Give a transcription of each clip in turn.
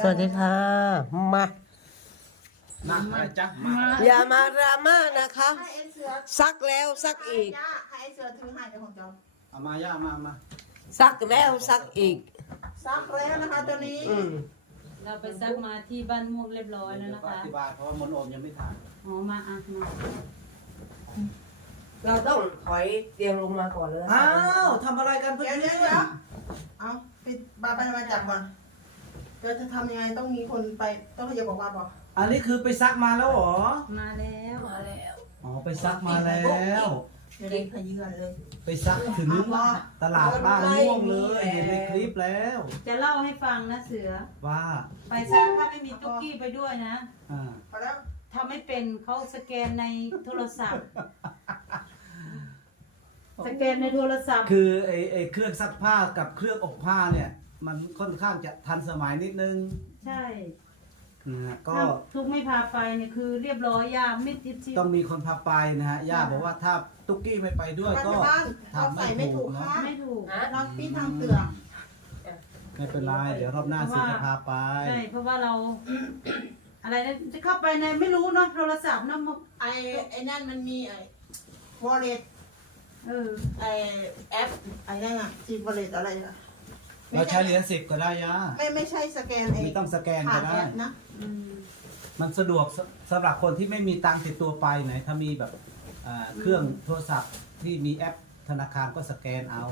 สวัสดีค่ะมามามาจ้ะมาอย่ามาดราม่านะคะ ให้ไอ้เสือซักแล้วซักอีกย่าให้ไอ้เสือถือให้เจ้าของเจ้าเอามาย่ามามาซักแล้วซักอีก ซักแล้วนะคะตัวนี้อืมเราไปซักมาที่บ้านม่วงเรียบร้อยแล้วเดี๋ยวนะก็อคะธิบายเพราะว่ามนโอมยังไม่ทานอ๋อมาอะมาเราต้องถอยเตียงลงมาก่อนเลยอ้าวทำอะไรกันเพื่เดี๋อยวนเดี๋ยวเดี๋ยวเอาปิดบาไปมาจับก่อน เดี๋ยวจะทำยังไงต้องมีคนไปต้องพยาบอกว่าบอกอันนี้คือไปซักมาแล้วเหรอ มาแล้วมาแล้วอ๋อไปซักมาแล้ว เดี๋ยวเด็กขยื่นเลยไปซักถึงตลาดบ้านม่วงเลยเห็นในคลิปแล้ว จะเล่าให้ฟังนะเสือ ว่า ไปซักถ้าไม่มีตุ๊กกี้ไปด้วยนะอ่าพอแล้วถ้าไม่เป็นเขาสแกนในโทรศัพท์ สแกนในโทรศัพท์ คือไอไอเครื่องซักผ้ากับเครื่องอบผ้าเนี่ย มันค่อนข้างจะทันสมัยนิดนึงใช่นะฮะก็ถ้าทุกไม่พาไปเนี่ยคือเรียบร้อยยาไม่ติดชิต้องมีคนพาไปนะฮะย่าบอกว่าถ้าตุ๊กกี้ไม่ไปด้วยก็บ้านเราทำใส่ไม่ไม่ถูถูกกเนาะค่ะไม่ถูกเราพี่ทำเตือนไม่เป็นไรเดี๋ยวรอบหน้าซื้อจะพาไป ใช่เพราะว่าเรา อะไรนะจะเข้าไปในไม่รู้เนาะโทรศัพท์เนาะไอ้ไอ้นั่นมันมีไอ้วอลเล็ตเออไอ้แอปไอ้นั่นอะจีวอลเล็ตอะไรอะ เราใช้เหรียญสิบก็ได้ยะไม่ไม่ใช่สแกนไอ้ไม่ต้องสแกนผ่าก็นแอได้ ปนะอืมมันสะดวกสสำหรับคนที่ไม่มีตังค์ติดตัวไปไหน ถ้ามีแบบอ่าเครื่องโทรศัพท์ที่มีแอปธนาคารก็สแกนเอา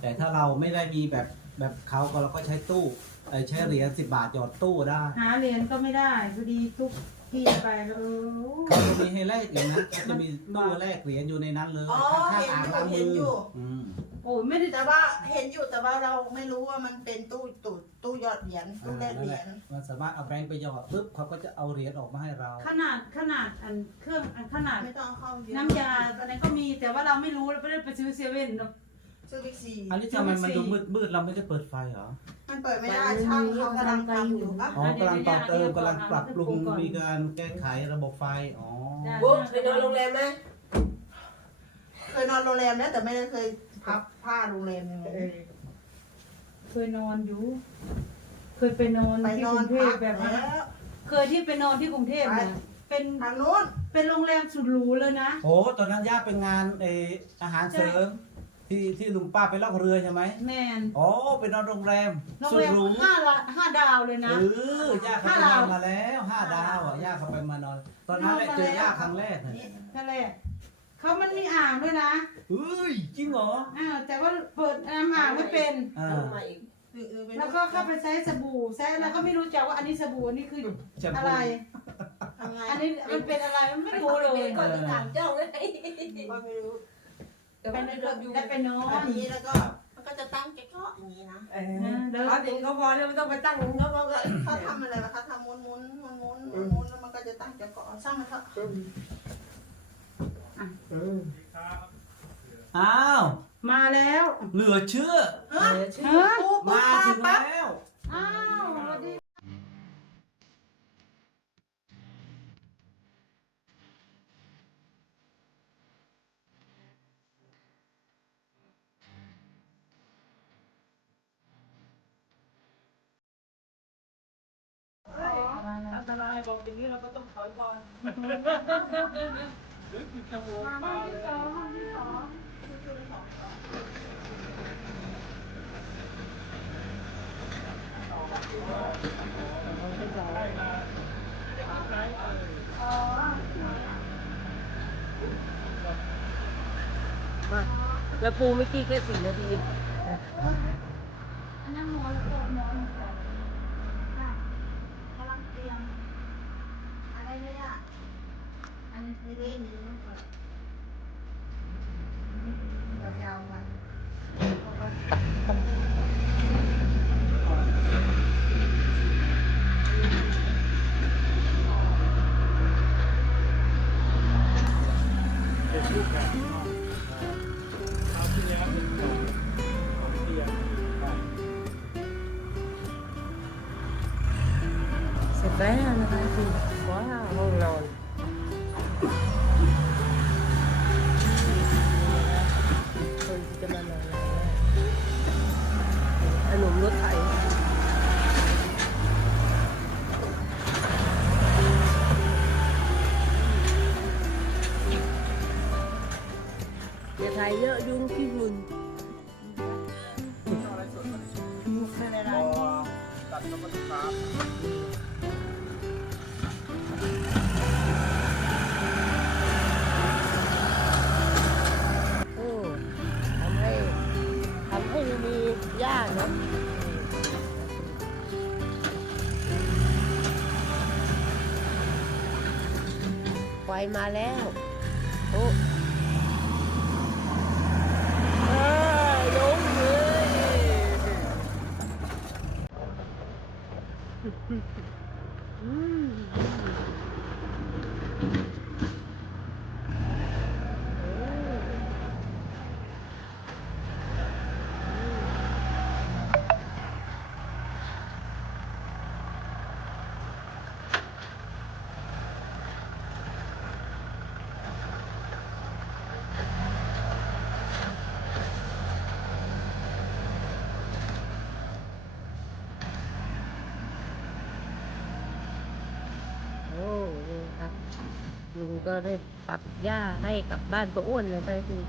แต่ถ้าเราไม่ได้มีแบบแบบเขาก็เราก็ใช้ตู้เอ่อใช้เหรียญสิบบาทหยอดตู้ได้หาเหรียญก็ไม่ได้พอดีทุกที่ไปแล้วเออเขาจะมีให้แลกอยู่นะเขาจะมีตู้แลกเหรียญอยู่ในนั้นเลยอ๋อข้างๆอ่างล้างเห็มืนออยู่ อืมโอ้ยไม่ได้แต่ว่าเห็นอยู่แต่ว่าเราไม่รู้ว่ามันเป็นตู้ตู้ตู้หยอดเหรียญตู้แลกเหรียญมันสามารถเอาแบงค์ไปหยอดปุ๊บเขาก็จะเอาเหรียญออกมาให้เราขนาดขนาดอันเครื่องอันขนาดไม่ต้องเข้าเยอะน้ำยาอะไรก็มีแต่ว่าเราไม่รู้เราไม่ได้ไปซื้อเซเว่นเนอะซื้อบิ๊กซีอันนี้ทำไมมันดูมืดมืดๆเราไม่ได้เปิดไฟเหรอมันเปิดไม่ได้ช่างเขากำลังทำอยู่ปะอ๋อกำลังต่อเติมกำลังปรับปรุงมีการแก้ไขระบบไฟอ๋อบุ๊กเคยนอนโรงแรมไหมเคยนอนโรงแรมนะแต่ไม่ได้เคย พับผ้าโรงแรมยังไงเคยนอนอยู่ เคยไปนอนไปที่นกอนรุงเทพัพกแบบแล้นั้นวเคยที่ไปนอนที่กรุงเทพนะเป็นทางนู้นเป็นโรงแรมสุดหรูเลยนะ โอ้ตอนนั้นย่าเป็นงานเอออาหารเสริมที่ที่ลุงป้าไปล่องเรือใช่ไหมแมนอ๋อไปนอนโรงแรมโรงสุดแรมหรูห้าละห้าดาวเลยนะ เออย่าเขาไปนอนมาแล้วห้าดาวอะย่าเขาไปมานอน ตอนนั้นแหละเจอย่าครั้งแรกเลยนั่นแหละ เขามันมีอ่างด้วยนะเฮ้ยจริงเหรอ อ่าแต่ว่าเปิดน้ำอ่างไม่เป็น อ่าลงมาอีกเออเออไปแล้วก็เข้าไปใช้สบู่ใช้แล้วก็ไม่รู้จักว่าอันนี้สบู่อันนี้คือแชมพู อะไรทำไงอันนี้มันเป็นอะไรมันไม่รู้เลยก่อนจะถามเจ้าเลยก็ไม่รู้แต่ไปว่าในไม่รู้อยู่ได้ไปนออันนนี้แล้วก็มันก็จะตั้งแก๊กๆอย่างนี้นะเออเอาถึงเขาพอแล้วไม่ต้องไปตั้งเขาก็เขาทำอะไรวะเขาทำม้วนม้วนม้วนม้วนม้วนม้วนแล้วมันก็จะตั้งแก๊กๆสร้างมันเถอะ อืมอ้าว มาแล้วเหลือเชื่อ เออชื่อฮะปุ๊บปุ๊บมามาถึงปั๊บแล้ว อ้าวสวัสดีอันตรายบอกอย่างนี้เราก็ต้องถอยก่อน หรือคือจะโวมาเลยมาแล้วปูเมื่อกี้แค่สี่นาที ร็จแล้วนะคะคือว้าวห้องนอนคนจะมานอนขนมรถไถอย่าถ่ายเยอะยุงขี้วุ่นตัดก็ไม่ได้ครับ ไฟมาแล้วโอ้เอ้ยลงเลยอืมโอ้ ลุงก็ได้ปรับย่าให้กับบ้านป้าอ้วนเลยไปคือ